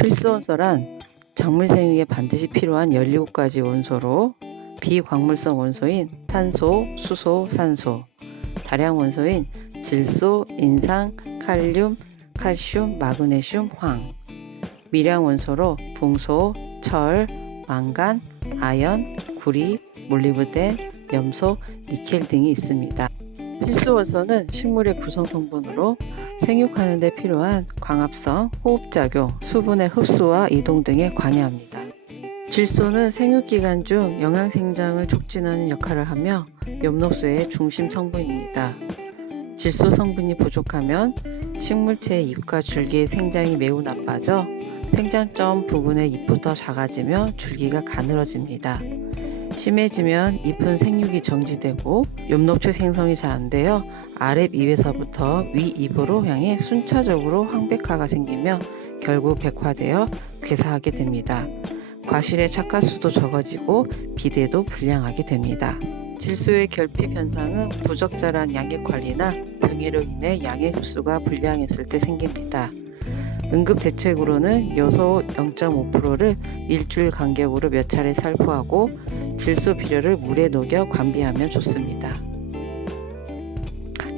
필수 원소란 작물 생육에 반드시 필요한 17가지 원소로 비광물성 원소인 탄소, 수소, 산소, 다량 원소인 질소, 인산, 칼륨, 칼슘, 마그네슘, 황, 미량 원소로 붕소, 철, 망간, 아연, 구리, 몰리브덴, 염소, 니켈 등이 있습니다. 필수 원소는 식물의 구성 성분으로 생육하는 데 필요한 광합성, 호흡작용, 수분의 흡수와 이동 등에 관여합니다. 질소는 생육기간 중 영양생장을 촉진하는 역할을 하며 엽록소의 중심 성분입니다. 질소 성분이 부족하면 식물체의 잎과 줄기의 생장이 매우 나빠져 생장점 부근의 잎부터 작아지며 줄기가 가늘어집니다. 심해지면 잎은 생육이 정지되고 엽록체 생성이 잘 안되어 아랫 잎에서부터 위 잎으로 향해 순차적으로 황백화가 생기며 결국 백화되어 괴사하게 됩니다. 과실의 착화수도 적어지고 비대도 불량하게 됩니다. 질소의 결핍 현상은 부적절한 양액 관리나 병해로 인해 양액 흡수가 불량했을 때 생깁니다. 응급 대책으로는 요소 0.5%를 일주일 간격으로 몇 차례 살포하고 질소 비료를 물에 녹여 관비하면 좋습니다.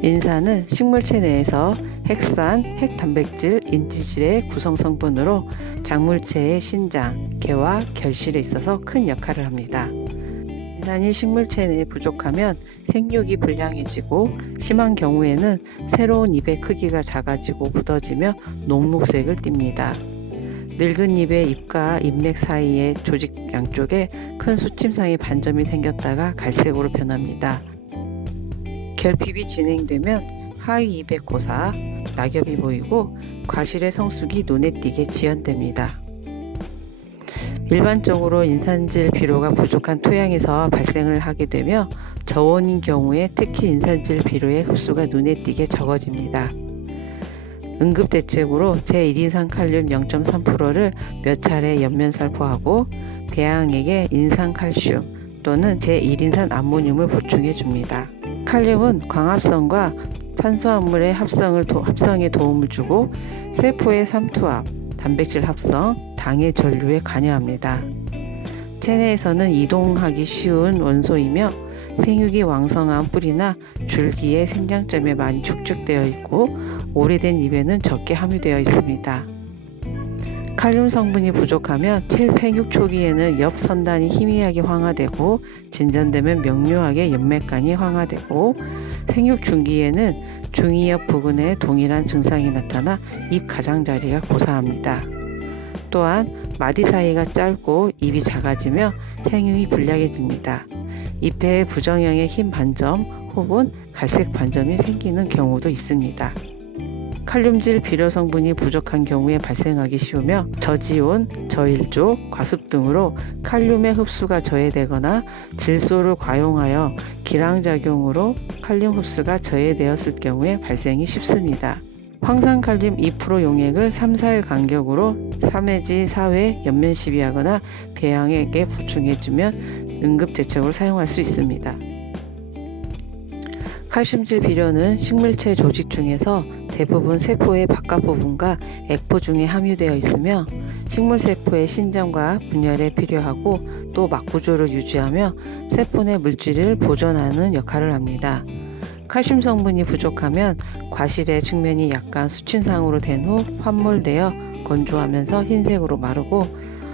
인산은 식물체 내에서 핵산, 핵단백질, 인지질의 구성 성분으로 작물체의 신장, 개와 결실에 있어서 큰 역할을 합니다. 인산이 식물체 내에 부족하면 생육이 불량해지고 심한 경우에는 새로운 잎의 크기가 작아지고 굳어지며 녹록색을 띱니다. 늙은 잎의 잎과 잎맥 사이의 조직 양쪽에 큰 수침상의 반점이 생겼다가 갈색으로 변합니다. 결핍이 진행되면 하위 잎의 고사, 낙엽이 보이고 과실의 성숙이 눈에 띄게 지연됩니다. 일반적으로 인산질 비료가 부족한 토양에서 발생을 하게 되며 저온인 경우에 특히 인산질 비료의 흡수가 눈에 띄게 적어집니다. 응급대책으로 제1인산 칼륨 0.3%를 몇 차례 옆면 살포하고 배양액에 인산칼슘 또는 제1인산 암모늄을 보충해 줍니다. 칼륨은 광합성과 탄수화물의 합성에 도움을 주고 세포의 삼투압, 단백질 합성, 당의 전류에 관여합니다. 체내에서는 이동하기 쉬운 원소이며 생육이 왕성한 뿌리나 줄기의 생장점에 많이 축적되어 있고 오래된 잎에는 적게 함유되어 있습니다. 칼륨 성분이 부족하면 채생육 초기에는 엽 선단이 희미하게 황화되고 진전되면 명료하게 엽맥간이 황화되고 생육 중기에는 중이엽 부근에 동일한 증상이 나타나 잎 가장자리가 고사합니다. 또한 마디 사이가 짧고 잎이 작아지며 생육이 불량해집니다. 잎에 부정형의 흰 반점 혹은 갈색 반점이 생기는 경우도 있습니다. 칼륨질 비료 성분이 부족한 경우에 발생하기 쉬우며 저지온, 저일조, 과습 등으로 칼륨의 흡수가 저해되거나 질소를 과용하여 기량작용으로 칼륨 흡수가 저해되었을 경우에 발생이 쉽습니다. 황산칼륨 2% 용액을 3-4일 간격으로 3회지 4회 옆면 시비하거나 배양액에 보충해주면 응급대책으로 사용할 수 있습니다. 칼슘질 비료는 식물체 조직 중에서 대부분 세포의 바깥 부분과 액포 중에 함유되어 있으며 식물세포의 신장과 분열에 필요하고 또 막구조를 유지하며 세포 내 물질을 보존하는 역할을 합니다. 칼슘 성분이 부족하면 과실의 측면이 약간 수침상으로 된 후 환몰되어 건조하면서 흰색으로 마르고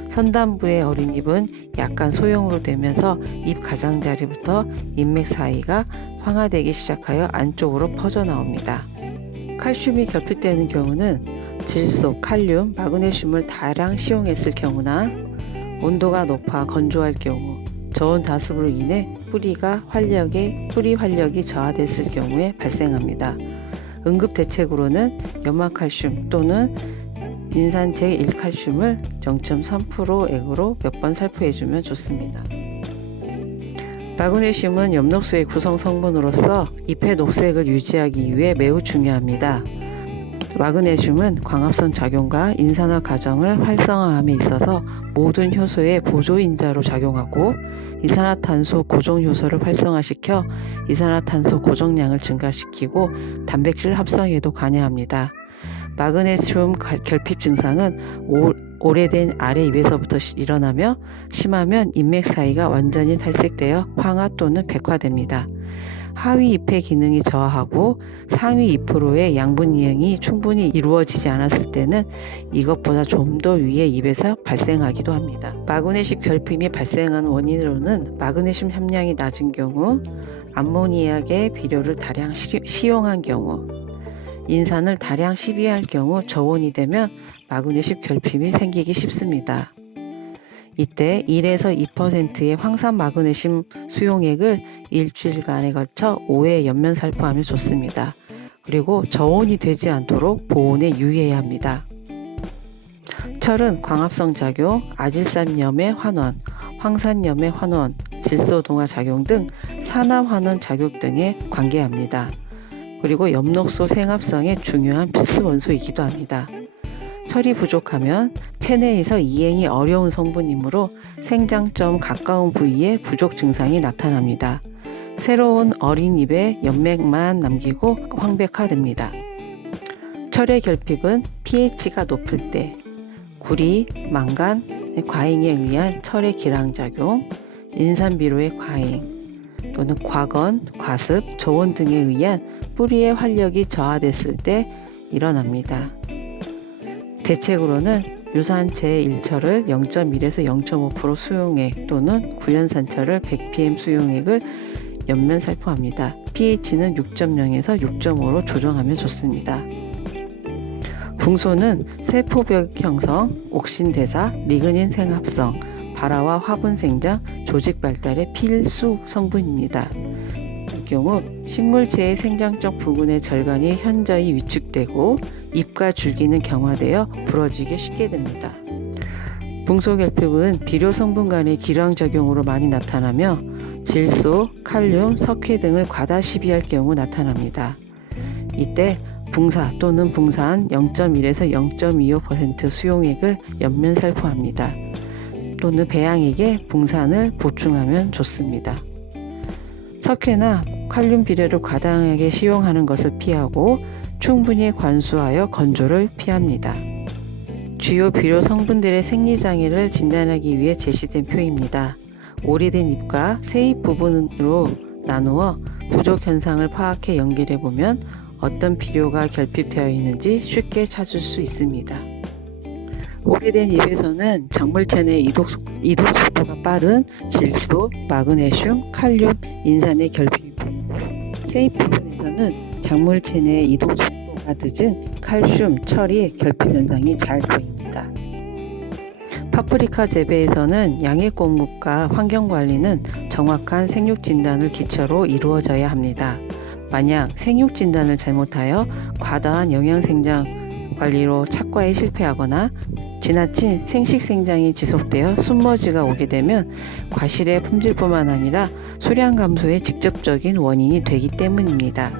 선단부의 어린 잎은 약간 소형으로 되면서 잎 가장자리부터 잎맥 사이가 황화되기 시작하여 안쪽으로 퍼져나옵니다. 칼슘이 결핍되는 경우는 질소, 칼륨, 마그네슘을 다량 시용했을 경우나 온도가 높아 건조할 경우, 저온 다습으로 인해 뿌리 활력이 저하됐을 경우에 발생합니다. 응급대책으로는 염화칼슘 또는 인산 제1칼슘을 0.3% 액으로 몇 번 살포해주면 좋습니다. 마그네슘은 엽록소의 구성 성분으로서 잎의 녹색을 유지하기 위해 매우 중요합니다. 마그네슘은 광합성 작용과 인산화 과정을 활성화함에 있어서 모든 효소의 보조인자로 작용하고 이산화탄소 고정 효소를 활성화시켜 이산화탄소 고정량을 증가시키고 단백질 합성에도 관여합니다. 마그네슘 결핍 증상은 오래된 아래 입에서부터 일어나며 심하면 인맥 사이가 완전히 탈색되어 황화 또는 백화됩니다. 하위 잎의 기능이 저하하고 상위 2%의 양분 이행이 충분히 이루어지지 않았을 때는 이것보다 좀 더 위의 잎에서 발생하기도 합니다. 마그네슘 결핍이 발생하는 원인으로는 마그네슘 함량이 낮은 경우, 암모니악의 비료를 다량 시용한 경우, 인산을 다량 시비할 경우 저온이 되면 마그네슘 결핍이 생기기 쉽습니다. 이때 1에서 2%의 황산 마그네슘 수용액을 일주일간에 걸쳐 5회 연면 살포하면 좋습니다. 그리고 저온이 되지 않도록 보온에 유의해야 합니다. 철은 광합성 작용, 아질산염의 환원, 황산염의 환원, 질소동화 작용 등 산화환원 작용 등에 관계합니다. 그리고 엽록소 생합성의 중요한 필수 원소이기도 합니다. 철이 부족하면 체내에서 이행이 어려운 성분이므로 생장점 가까운 부위에 부족 증상이 나타납니다. 새로운 어린 잎에 연맥만 남기고 황백화됩니다. 철의 결핍은 pH가 높을 때 구리, 망간, 과잉에 의한 철의 기량작용, 인산비료의 과잉 또는 과건, 과습, 저온 등에 의한 뿌리의 활력이 저하됐을 때 일어납니다. 대책으로는 유산체 1철을 0.1에서 0.5% 수용액 또는 구연산철을 100pm 수용액을 연면 살포합니다. pH는 6.0에서 6.5로 조정하면 좋습니다. 붕소는 세포벽 형성, 옥신 대사, 리그닌 생합성, 발화와 화분 생장, 조직 발달의 필수 성분입니다. 이 경우 식물체의 생장적 부분의 절간이 현저히 위축되고 잎과 줄기는 경화되어 부러지기 쉽게 됩니다. 붕소 결핍은 비료 성분 간의 기량작용으로 많이 나타나며 질소, 칼륨, 석회 등을 과다 시비할 경우 나타납니다. 이때 붕사 또는 붕산 0.1에서 0.25% 수용액을 연면 살포합니다. 또는 배양액에 붕산을 보충하면 좋습니다. 석회나 칼륨 비료를 과다하게 시용하는 것을 피하고 충분히 관수하여 건조를 피합니다. 주요 비료 성분들의 생리장애를 진단하기 위해 제시된 표입니다. 오래된 잎과 새 잎 부분으로 나누어 부족 현상을 파악해 연결해 보면 어떤 비료가 결핍되어 있는지 쉽게 찾을 수 있습니다. 오래된 잎에서는 작물체 내 이동 속도가 빠른 질소, 마그네슘, 칼륨, 인산의 결핍이 보이고 새 잎 부분에서는 작물체 내 이동 속도가 늦은 칼슘, 철의 결핍 현상이 잘 보입니다. 파프리카 재배에서는 양액 공급과 환경 관리는 정확한 생육 진단을 기초로 이루어져야 합니다. 만약 생육 진단을 잘못하여 과다한 영양 생장 관리로 착과에 실패하거나 지나친 생식 생장이 지속되어 숨머지가 오게 되면 과실의 품질뿐만 아니라 수량 감소의 직접적인 원인이 되기 때문입니다.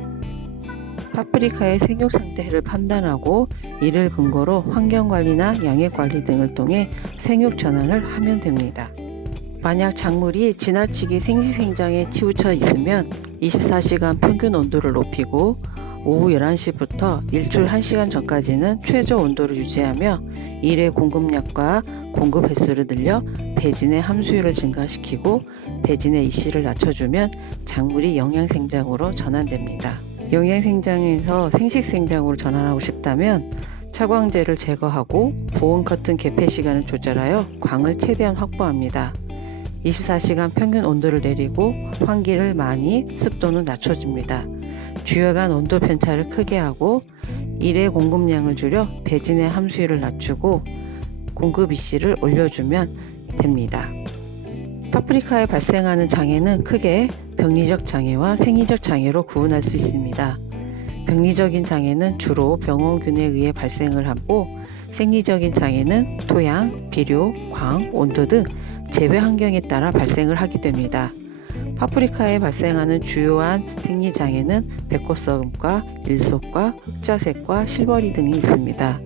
파프리카의 생육 상태를 판단하고 이를 근거로 환경관리나 양액관리 등을 통해 생육 전환을 하면 됩니다. 만약 작물이 지나치게 생식생장에 치우쳐 있으면 24시간 평균 온도를 높이고 오후 11시부터 일출 1시간 전까지는 최저 온도를 유지하며 일의 공급량과 공급 횟수를 늘려 배진의 함수율을 증가시키고 배진의 이시를 낮춰주면 작물이 영양생장으로 전환됩니다. 영양생장에서 생식생장으로 전환하고 싶다면 차광제를 제거하고 보온 커튼 개폐 시간을 조절하여 광을 최대한 확보합니다. 24시간 평균 온도를 내리고 환기를 많이, 습도는 낮춰줍니다. 주요간 온도 편차를 크게 하고 일의 공급량을 줄여 배진의 함수율을 낮추고 공급 이시를 올려주면 됩니다. 파프리카에 발생하는 장애는 크게 병리적 장애와 생리적 장애로 구분할 수 있습니다. 병리적인 장애는 주로 병원균에 의해 발생을 하고 생리적인 장애는 토양, 비료, 광, 온도 등 재배 환경에 따라 발생을 하게 됩니다. 파프리카에 발생하는 주요한 생리장애는 배꽃썩음과 일속과 흑자색과 실버리 등이 있습니다.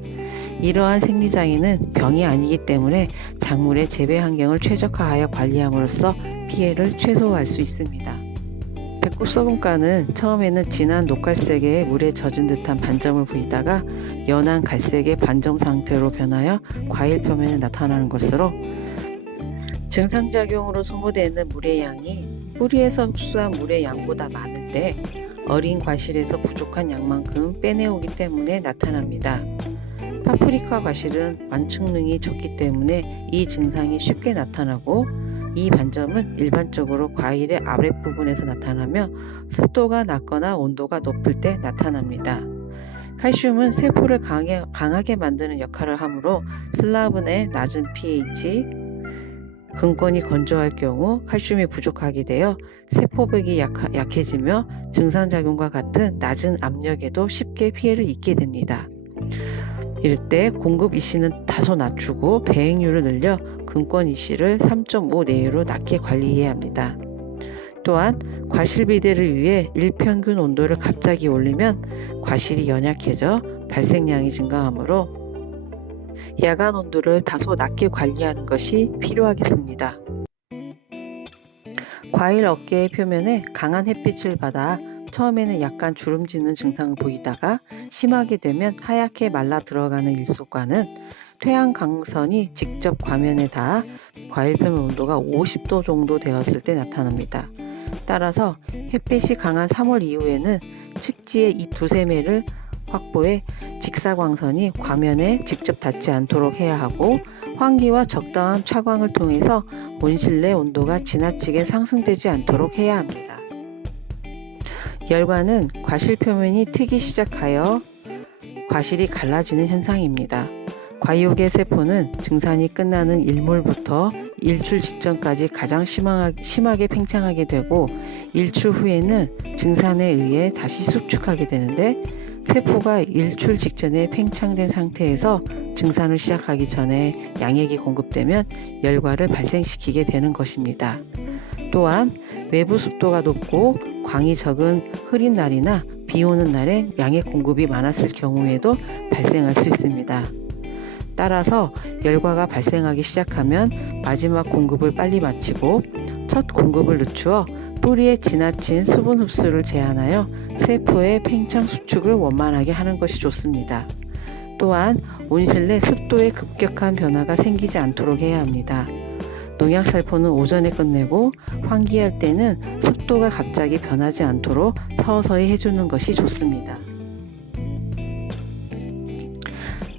이러한 생리장애는 병이 아니기 때문에 작물의 재배 환경을 최적화하여 관리함으로써 피해를 최소화할 수 있습니다. 백구석은가는 처음에는 진한 녹갈색의 물에 젖은 듯한 반점을 보이다가 연한 갈색의 반점 상태로 변하여 과일 표면에 나타나는 것으로, 증상작용으로 소모되는 물의 양이 뿌리에서 흡수한 물의 양보다 많을 때 어린 과실에서 부족한 양만큼 빼내오기 때문에 나타납니다. 파프리카 과실은 완충능이 적기 때문에 이 증상이 쉽게 나타나고, 이 반점은 일반적으로 과일의 아랫부분에서 나타나며 습도가 낮거나 온도가 높을 때 나타납니다. 칼슘은 세포를 강하게 만드는 역할을 하므로 슬라브의 낮은 pH, 근권이 건조할 경우 칼슘이 부족하게 되어 세포벽이 약해지며 증상작용과 같은 낮은 압력에도 쉽게 피해를 입게 됩니다. 이럴 때 공급 이시는 다소 낮추고 배행률을 늘려 근권 이시를 3.5 내외로 낮게 관리해야 합니다. 또한 과실 비대를 위해 일평균 온도를 갑자기 올리면 과실이 연약해져 발생량이 증가하므로 야간 온도를 다소 낮게 관리하는 것이 필요하겠습니다. 과일 어깨의 표면에 강한 햇빛을 받아 처음에는 약간 주름지는 증상을 보이다가 심하게 되면 하얗게 말라 들어가는 일소과는 퇴양 강선이 직접 과면에 닿아 과일 표면 온도가 50도 정도 되었을 때 나타납니다. 따라서 햇빛이 강한 3월 이후에는 측지의 잎 두세 매를 확보해 직사광선이 과면에 직접 닿지 않도록 해야 하고, 환기와 적당한 차광을 통해서 온실내 온도가 지나치게 상승되지 않도록 해야 합니다. 열과는 과실 표면이 트기 시작하여 과실이 갈라지는 현상입니다. 과육의 세포는 증산이 끝나는 일몰부터 일출 직전까지 가장 심하게 팽창하게 되고, 일출 후에는 증산에 의해 다시 수축하게 되는데, 세포가 일출 직전에 팽창된 상태에서 증산을 시작하기 전에 양액이 공급되면 열과를 발생시키게 되는 것입니다. 또한 외부 습도가 높고 광이 적은 흐린 날이나 비 오는 날엔 양액 공급이 많았을 경우에도 발생할 수 있습니다. 따라서 열과가 발생하기 시작하면 마지막 공급을 빨리 마치고 첫 공급을 늦추어 뿌리에 지나친 수분 흡수를 제한하여 세포의 팽창 수축을 원만하게 하는 것이 좋습니다. 또한 온실 내 습도의 급격한 변화가 생기지 않도록 해야 합니다. 농약 살포는 오전에 끝내고 환기할 때는 습도가 갑자기 변하지 않도록 서서히 해주는 것이 좋습니다.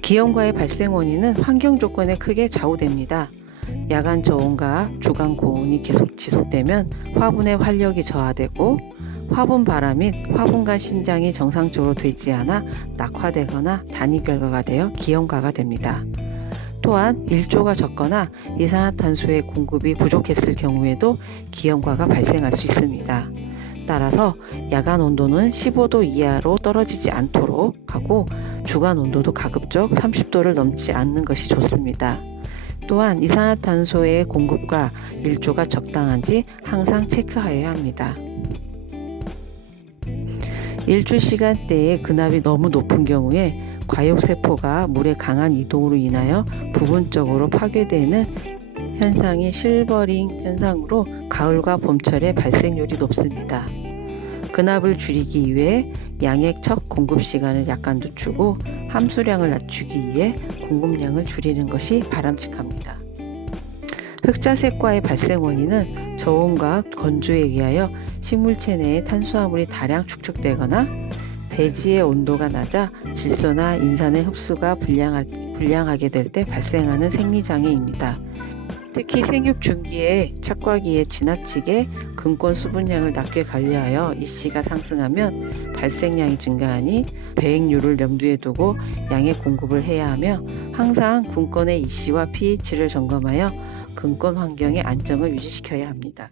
기형과의 발생 원인은 환경 조건에 크게 좌우됩니다. 야간 저온과 주간 고온이 계속 지속되면 화분의 활력이 저하되고, 화분 발화 및 화분간 신장이 정상적으로 되지 않아 낙화되거나 단위 결과가 되어 기형과가 됩니다. 또한 일조가 적거나 이산화탄소의 공급이 부족했을 경우에도 기형과가 발생할 수 있습니다. 따라서 야간 온도는 15도 이하로 떨어지지 않도록 하고, 주간 온도도 가급적 30도를 넘지 않는 것이 좋습니다. 또한 이산화탄소의 공급과 일조가 적당한지 항상 체크하여야 합니다. 일출 시간대에 근압이 너무 높은 경우에 과육세포가 물의 강한 이동으로 인하여 부분적으로 파괴되는 현상이 실버링 현상으로 가을과 봄철에 발생률이 높습니다. 근압을 줄이기 위해 양액 첫 공급 시간을 약간 늦추고 함수량을 낮추기 위해 공급량을 줄이는 것이 바람직합니다. 흑자색과의 발생 원인은 저온과 건조에 의하여 식물체 내에 탄수화물이 다량 축적되거나 배지의 온도가 낮아 질소나 인산의 흡수가 불량하게 될 때 발생하는 생리장애입니다. 특히 생육 중기에 착과기에 지나치게 근권 수분량을 낮게 관리하여 이시가 상승하면 발생량이 증가하니 배행률을 염두에 두고 양의 공급을 해야 하며, 항상 근권의 이시와 pH를 점검하여 근권 환경의 안정을 유지시켜야 합니다.